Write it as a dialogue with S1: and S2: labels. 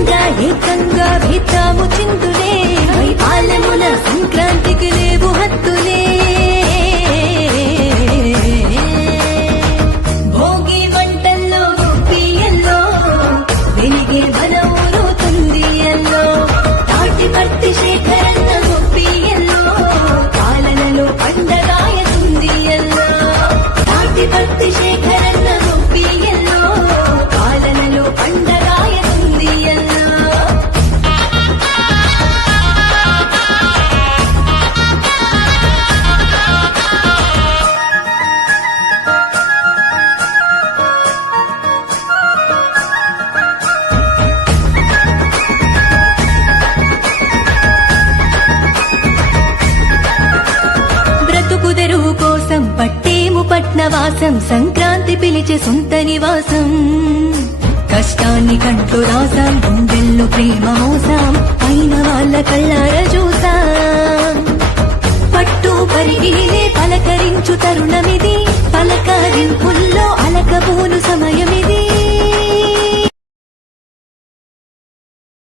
S1: गंगा ही गंगा भी तामुच పట్టేము సంక్రాంతి పిలిచే సొంత నివాసం. కష్టాన్ని కంటూ రాసాం గుండెల్లో ప్రేమ మోసాం అయిన వాళ్ళ కళ్ళార చూసాం. పట్టు పరిగిలే పలకరించు తరుణమిది పలక